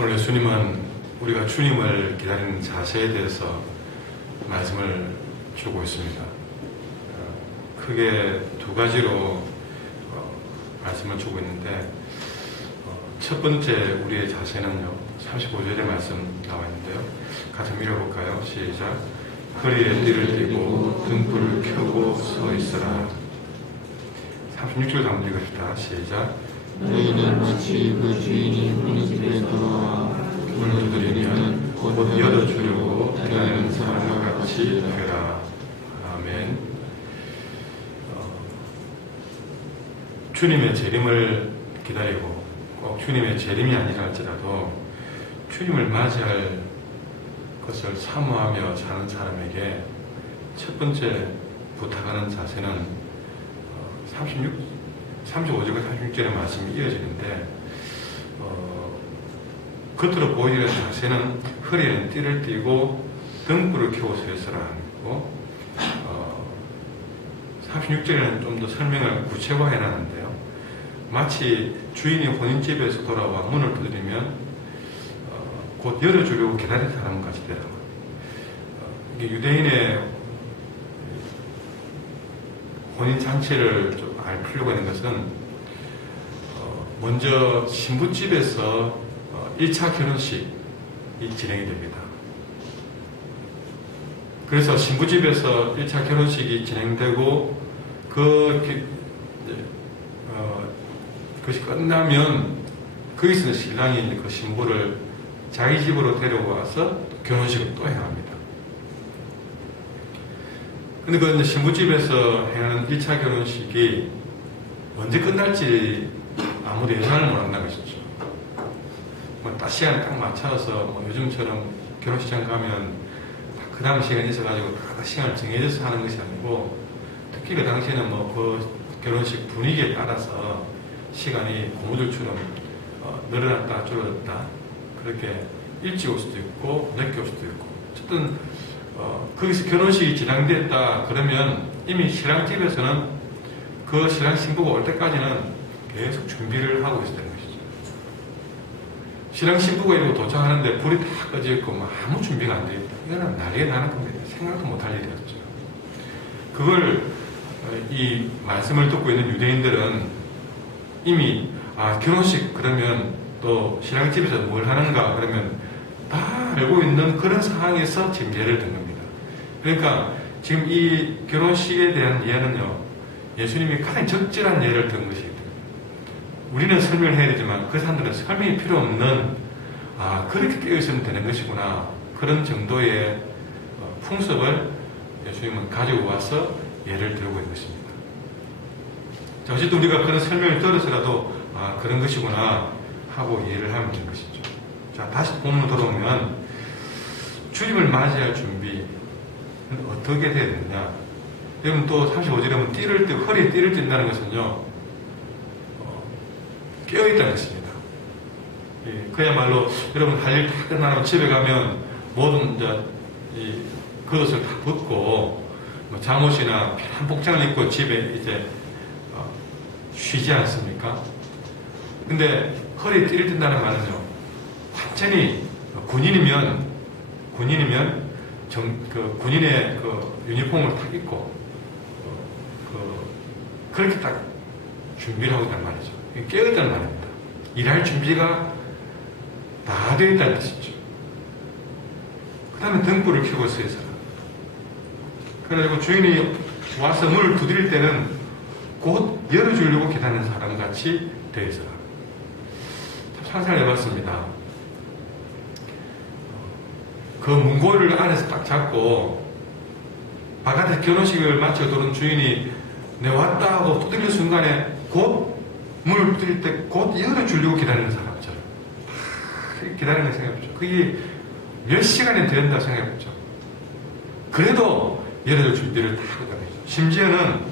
오늘 예수님은 우리가 주님을 기다리는 자세에 대해서 말씀을 주고 있습니다. 크게 두 가지로 말씀을 주고 있는데, 첫 번째 우리의 자세는요, 35절의 말씀 나와 있는데요. 같이 읽어볼까요? 시작. 허리에 띠를 띠고 등불을 켜고 서 있으라. 36절 한번 읽읍시다. 시작. 너희는 마치 그 주인이 우리 집에 들어와 문을 두드리면 곧 열어주려고 기다리는 사람과 같이 되라. 아멘. 주님의 재림을 기다리고, 꼭 주님의 재림이 아니라 할지라도 주님을 맞이할 것을 사모하며 사는 사람에게 첫 번째 부탁하는 자세는 35절과 36절의 말씀이 이어지는데, 겉으로 보이는 자세는 허리에는 띠를 띠고 등불을 켜고 서 있으라 하고, 36절에는 좀 더 설명을 구체화해 놨는데요. 마치 주인이 혼인집에서 돌아와 문을 두드리면 곧 열어주려고 기다리는 사람 같이 되라. 이게 유대인의 혼인잔치를 좀 알 필요가 있는 것은, 먼저 신부집에서 1차 결혼식이 진행이 됩니다. 그래서 신부집에서 1차 결혼식이 진행되고, 그것이 끝나면 거기서 신랑이 그 신부를 자기 집으로 데려와서 결혼식을 또 행합니다. 근데 그 신부집에서 행하는 1차 결혼식이 언제 끝날지 아무도 예상을 못 한다는 것이죠. 딱 시간에 딱 맞춰서, 요즘처럼 결혼식장 가면 그 다음 시간이 있어가지고 딱 시간을 정해져서 하는 것이 아니고, 특히 그 당시에는 그 결혼식 분위기에 따라서 시간이 고무줄처럼 늘어났다 줄어들었다, 그렇게 일찍 올 수도 있고 늦게 올 수도 있고, 어쨌든 거기서 결혼식이 진행됐다 그러면 이미 신랑집에서는 그 신랑 신부가 올 때까지는 계속 준비를 하고 있었다는 것이죠. 신랑 신부가 이러고 도착하는데 불이 다 꺼져 있고 아무 준비가 안 되어 있다. 이거는 난리가 나는 겁니다. 생각도 못할 일이었죠. 그걸 이 말씀을 듣고 있는 유대인들은 이미 결혼식 그러면 또 신랑집에서 뭘 하는가 그러면 다 알고 있는 그런 상황에서 지금 예를 든 겁니다. 그러니까 지금 이 결혼식에 대한 예는요, 예수님이 가장 적절한 예를 든 것이거든요. 우리는 설명을 해야 되지만 그 사람들은 설명이 필요 없는, 그렇게 깨어있으면 되는 것이구나, 그런 정도의 풍습을 예수님은 가지고 와서 예를 들고 있는 것입니다. 자, 어쨌든 우리가 그런 설명을 들어서라도 그런 것이구나 하고 이해를 하면 되는 것이죠. 자, 다시 본문으로 돌아오면 주님을 맞이할 준비는 어떻게 돼야 되느냐. 여러분 또 35절에 보면 띠를 띠고 허리에 띠를 띈다는 것은요, 깨어있다는 것입니다. 그야말로 여러분 할 일 다 끝나면 집에 가면 모든 겉옷을 다 벗고 잠옷이나 편한 복장을 입고 집에 이제 쉬지 않습니까? 근데 허리에 띠를 띈다는 말은요, 완전히 군인이면 군인의 그 유니폼을 딱 입고 그렇게 딱 준비를 하고 있단 말이죠. 깨어있다는 말입니다. 일할 준비가 다 되어 있다는 뜻이죠. 그 다음에 등불을 켜고 서 있어라. 그래가지고 주인이 와서 문을 두드릴 때는 곧 열어주려고 기다리는 사람같이 되어 있어라. 상상을 해봤습니다. 그 문고리를 안에서 딱 잡고 바깥에 결혼식을 마쳐 들어온 주인이 내 왔다 하고 두드릴 순간에 곧 문을 두드릴 때 곧 열어주려고 기다리는 사람처럼 기다리는 생각해보죠. 그게 몇 시간이 된다 생각해보죠. 그래도 열어줄 준비를 다 하고 다니죠. 심지어는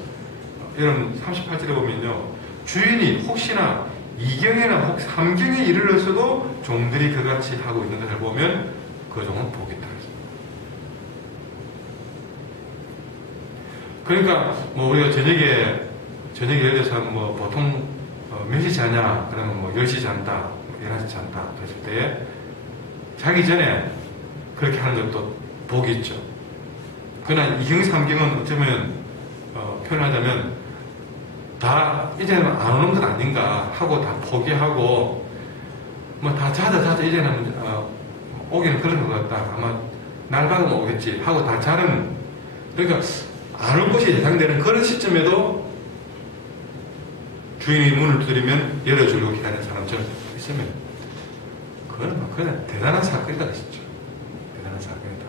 여러분 38절에 보면요, 주인이 혹시나 2경이나 혹 3경에 이르렀어도 종들이 그같이 하고 있는 것을 보면 그 종은 복이 있다. 그러니까 우리가 저녁에 예를 들어서 보통 몇 시 자냐 그러면 10시 잔다, 11시 잔다 그랬을 때 자기 전에 그렇게 하는 것도 복이 있죠. 그러나 이경삼경은 어쩌면 표현하자면 다 이제는 안 오는 건 아닌가 하고 다 포기하고 뭐 다 자자 이제는 오기는 그런 것 같다. 아마 날 받으면 오겠지 하고 다 자는, 그러니까 안 올 것이 예상되는 그런 시점에도 주인이 문을 두드리면 열어주려고 기다리는 사람처럼 있으면 그건 대단한 사건이다 하시죠. 대단한 사건이다.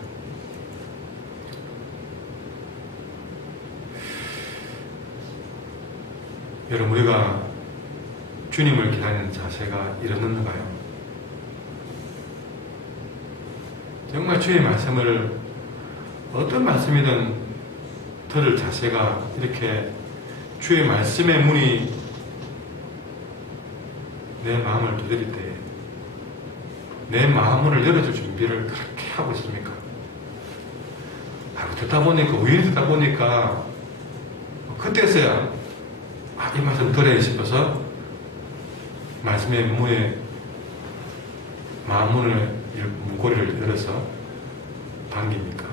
여러분, 우리가 주님을 기다리는 자세가 이렇는가요? 정말 주의 말씀을 어떤 말씀이든 들을 자세가 이렇게 주의 말씀의 문이 내 마음을 두드릴 때에 내 마음을 열어줄 준비를 그렇게 하고 있습니까? 듣다 보니까, 우연히 듣다 보니까 그때서야 이 말씀 들어야 싶어서 말씀의 문에 마음문을 문고리를 열어서 당깁니까?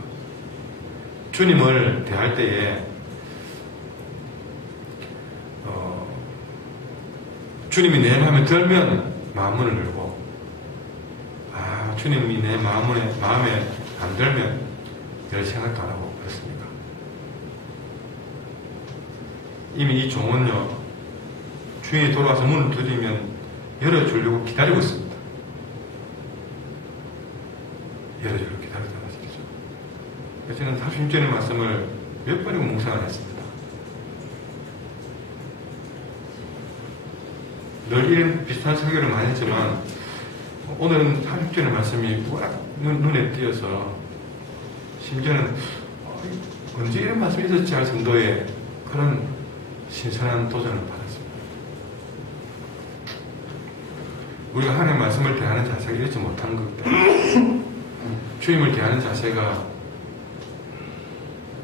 주님을 대할 때에 주님이 내 마음에 들면 마음문을 열고, 주님이 내 마음에 안 들면 열 생각도 안 하고 그렇습니까? 이미 이 종은요, 주인이 돌아와서 문을 두드리면 열어주려고 기다리고 있습니다. 열어주려고 기다리다가 말이죠. 그래서 저는 36절의 말씀을 몇 번이고 묵상을 했습니다. 늘 이런 비슷한 설교를 많이 했지만 오늘은 36절의 말씀이 눈에 띄어서 심지어는 언제 이런 말씀이 있었지 할 정도의 그런 신선한 도전을 받았습니다. 우리가 하나님의 말씀을 대하는 자세가 이렇지 못한 것 때문에 주님을 대하는 자세가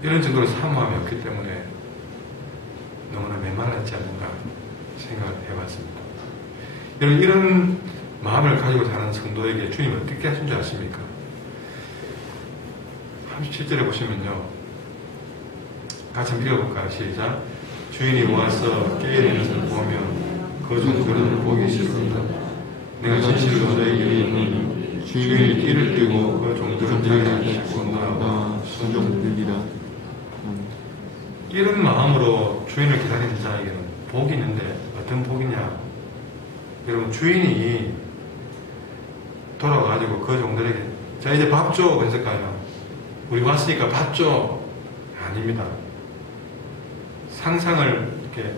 이런 정도로 사모함이 없기 때문에 너무나 메말랐지 않는가 생각을 해봤습니다. 여러분, 이런 마음을 가지고 사는 성도에게 주님은 어떻게 하신 줄 아십니까? 37절에 보시면요, 같이 한번 읽어볼까요? 시작. 주인이 와서 깨어내는 것을 보며 그 종들은 보기 싫습니다. 내가 진실로 너에게 이르노니 주인이 띠를 띠고 그 종들은 자기를 싣고 나아가 순종되리라. 이런 마음으로 주인을 기다리는 자에게는 복이 있는데 어떤 복이냐? 여러분, 주인이 돌아가가지고 그 종들에게 자 이제 밥 줘 그랬을까요? 우리 왔으니까 밥 줘. 아닙니다. 상상을 이렇게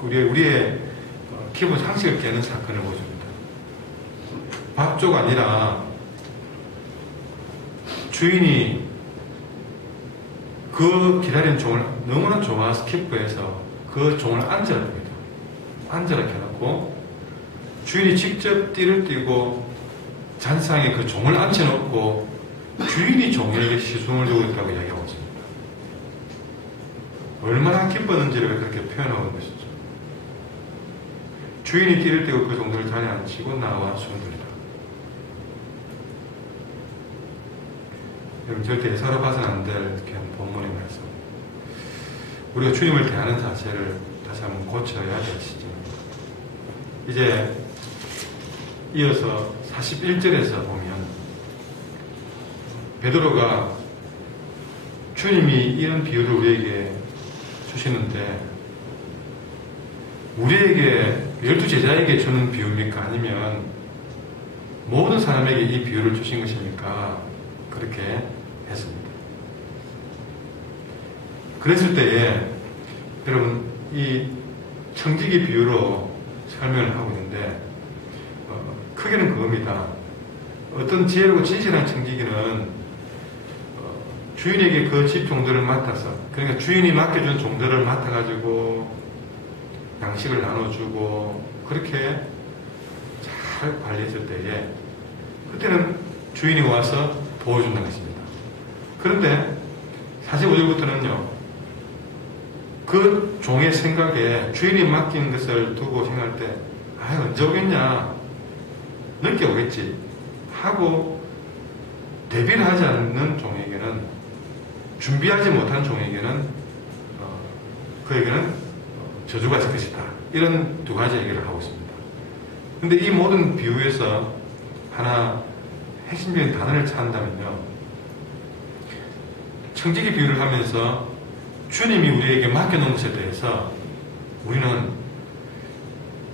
우리의 기본 상식을 깨는 사건을 보여줍니다. 밥 줘가 아니라 주인이 그 기다리는 종을 너무나 좋아서 기뻐해서 그 종을 앉으라 합니다. 앉으라 해놓고 주인이 직접 띠를 띠고 잔상에 그 종을 앉혀놓고 주인이 종에게 시중을 두고 있다고 이야기하고 있습니다. 얼마나 기뻤는지를 그렇게 표현하고 있는 것이죠. 주인이 띠를 띠고 그 종들을 자리에 앉히고 나와 순들이다. 여러분, 절대 서로 봐서는 안 될 본문의 말씀. 우리가 주님을 대하는 자세를 다시 한번 고쳐야 될 시점입니다. 이제 이어서 41절에서 보면 베드로가 주님이 이런 비유를 우리에게 주시는데 우리에게 12제자에게 주는 비유입니까? 아니면 모든 사람에게 이 비유를 주신 것입니까? 그렇게 했습니다. 그랬을 때에 여러분, 이 청지기 비유로 설명을 하고 있는데 크게는 그겁니다. 어떤 지혜롭고 진실한 청지기는 주인에게 그 집 종들을 맡아서, 그러니까 주인이 맡겨준 종들을 맡아가지고 양식을 나눠주고 그렇게 잘 관리했을 때에 그때는 주인이 와서 도와준다는 것입니다. 그런데 45절부터는요, 그 종의 생각에 주인이 맡긴 것을 두고 생각할 때 언제 오겠냐, 늦게 오겠지 하고 대비를 하지 않는 종에게는, 준비하지 못한 종에게는 그에게는 저주가 있을 것이다. 이런 두 가지 얘기를 하고 있습니다. 근데 이 모든 비유에서 하나 핵심적인 단어를 찾는다면요, 청지기 비유를 하면서 주님이 우리에게 맡겨놓은 것에 대해서 우리는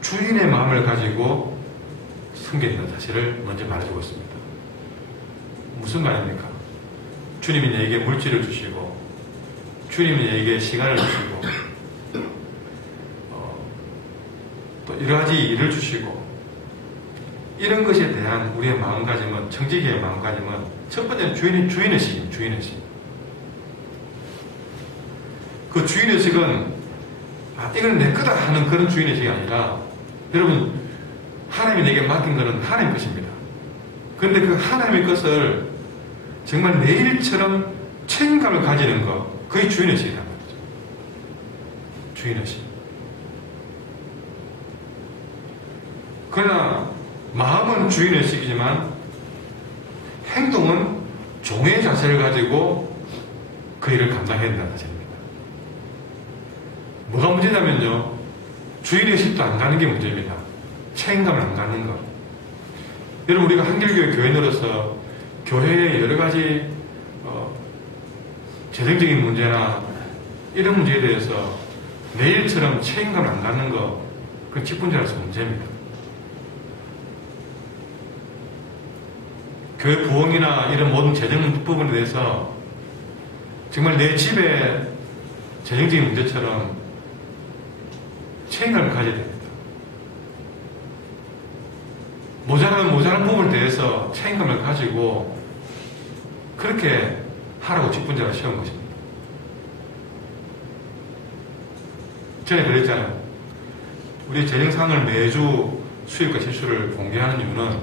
주인의 마음을 가지고 섬기는 사실을 먼저 말해주고 있습니다. 무슨 말입니까? 주님이 내게 물질을 주시고, 주님이 내게 시간을 주시고, 또 여러 가지 일을 주시고, 이런 것에 대한 우리의 마음가짐은, 청지기의 마음가짐은 첫 번째는 주인의식입니다. 주인의식. 그 주인의식은 이건 내 거다 하는 그런 주인의식이 아니라, 여러분, 하나님이 내게 맡긴 것은 하나님의 것입니다. 그런데 그 하나님의 것을 정말 내 일처럼 책임감을 가지는 것, 그게 주인의식이란 말이죠. 주인의식. 그러나 마음은 주인의식이지만 행동은 종의 자세를 가지고 그 일을 감당해야 된다는 사실입니다. 뭐가 문제냐면요, 주인의식도 안 가는 게 문제입니다. 책임감을 안 갖는 것. 여러분, 우리가 한길교회 교인으로서 교회의 여러 가지 재정적인 문제나 이런 문제에 대해서 내 일처럼 책임감을 안 갖는 것, 그건 직분자로서 문제입니다. 교회 부흥이나 이런 모든 재정 부분에 대해서 정말 내 집의 재정적인 문제처럼 책임감을 가져야 됩니다. 모자란 부분에 대해서 책임감을 가지고 그렇게 하라고 직분자가 세운 것입니다. 전에 그랬잖아요. 우리 재정상을 매주 수입과 지출을 공개하는 이유는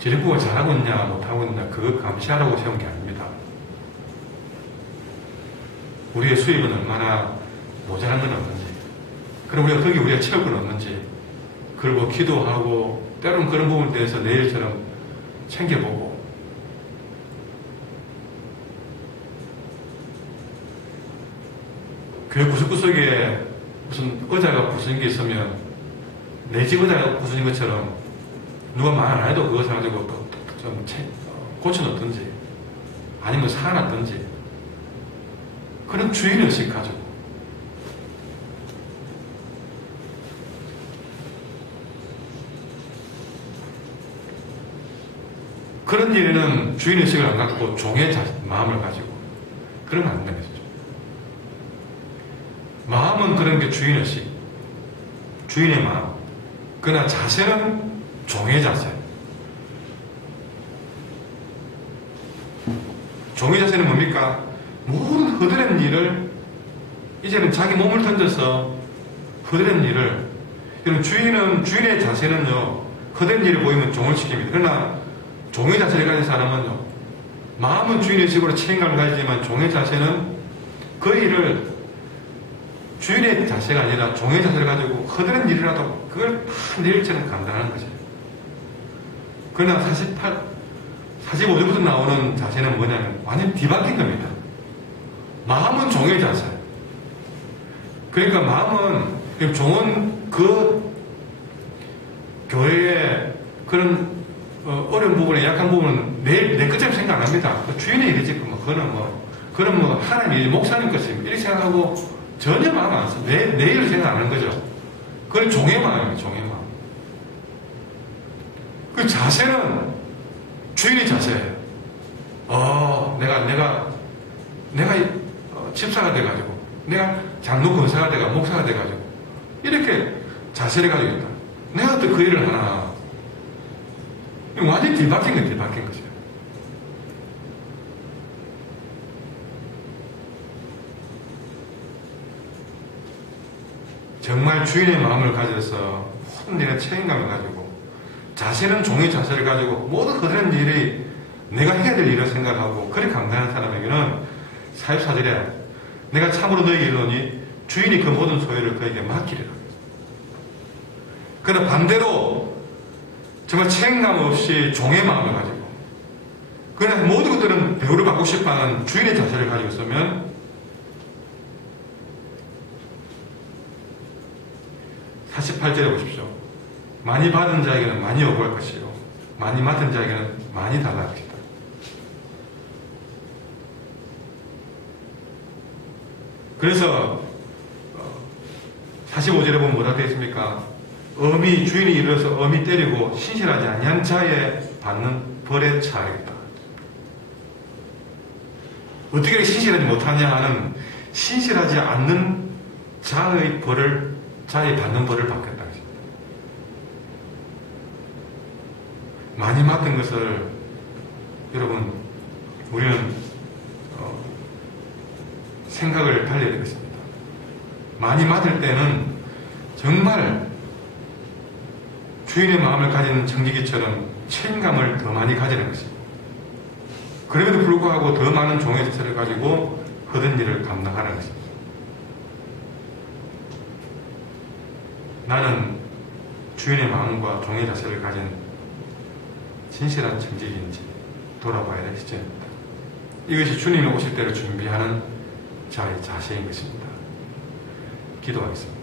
재정부가 잘하고 있냐 못하고 있냐 그거 감시하라고 세운 게 아닙니다. 우리의 수입은 얼마나 모자란 건 없는지, 그럼 우리가 채울 건 없는지, 그리고 기도하고 때로는 그런 부분에 대해서 내일처럼 챙겨보고, 교회 구석구석에 무슨 의자가 부서진 게 있으면 내 집 의자가 부서진 것처럼 누가 말 안 해도 그것을 가지고 좀 고쳐놓든지 아니면 사놨든지, 그런 주인의식 가지고 그런 일에는 주인의식을 안 갖고 종의 마음을 가지고 그러면 안 되는 거죠. 마음은 그런 게 주인의식, 주인의 마음. 그러나 자세는 종의 자세. 종의 자세는 뭡니까? 모든 허드렛 일을, 이제는 자기 몸을 던져서 허드렛 일을, 주인의 자세는요, 허드렛 일을 보이면 종을 시킵니다. 그러나 종의 자세를 가진 사람은요, 마음은 주인의식으로 책임감을 가지지만 종의 자세는 그 일을 주인의 자세가 아니라 종의 자세를 가지고 허드렛 일이라도 그걸 다 내 일처럼 감당하는 거죠. 그러나 45절부터 나오는 자세는 뭐냐면 완전 뒤바뀐 겁니다. 마음은 종의 자세. 그러니까 마음은, 종은 그 교회의 그런 어려운 부분에, 약한 부분은 내 것처럼 생각 안 합니다. 주인의 일이지, 그건 하나님 일, 목사님 것입니다. 이렇게 생각하고 전혀 마음 안 써. 내 일을 생각 안 하는 거죠. 그건 종의 마음이에요, 종의 마음. 그 자세는 주인의 자세예요. 내가 집사가 돼가지고, 내가 장로 권사가 돼가, 목사가 돼가지고, 이렇게 자세를 가지고 있다. 내가 어떻게 그 일을 하나. 완전히 뒤바뀐 거죠. 정말 주인의 마음을 가져서 모든 일에 책임감을 가지고, 자세는 종의 자세를 가지고 모든 그런 일이 내가 해야 될 일을 생각하고 그렇게 감당하는 사람에게는 44절에 내가 참으로 너에게 이르노니 주인이 그 모든 소유를 그에게 맡기리라. 그러나 반대로 정말 책임감 없이 종의 마음을 가지고 그러나 모든 것들은 배우를 받고 싶어하는 주인의 자세를 가지고 있으면 48절에 보십시오. 많이 받은 자에게는 많이 요구할 것이요 많이 맡은 자에게는 많이 달라할 것이다. 그래서 45절에 보면 뭐라 되어 있습니까? 어미 주인이 이르러서 어미 때리고 신실하지 아니한 자에 받는 벌에 처하겠다. 어떻게 신실하지 못하냐 하는 신실하지 않는 자의 벌을 자에 받는 벌을 받겠다. 많이 맡은 것을 여러분 우리는 생각을 달려야 되겠습니다. 많이 맡을 때는 정말 주인의 마음을 가진 청지기처럼 책임감을 더 많이 가지는 것입니다. 그럼에도 불구하고 더 많은 종의 자세를 가지고 허든 일을 감당하는 것입니다. 나는 주인의 마음과 종의 자세를 가진 진실한 청지기인지 돌아봐야 될 시점입니다. 이것이 주님이 오실 때를 준비하는 자의 자세인 것입니다. 기도하겠습니다.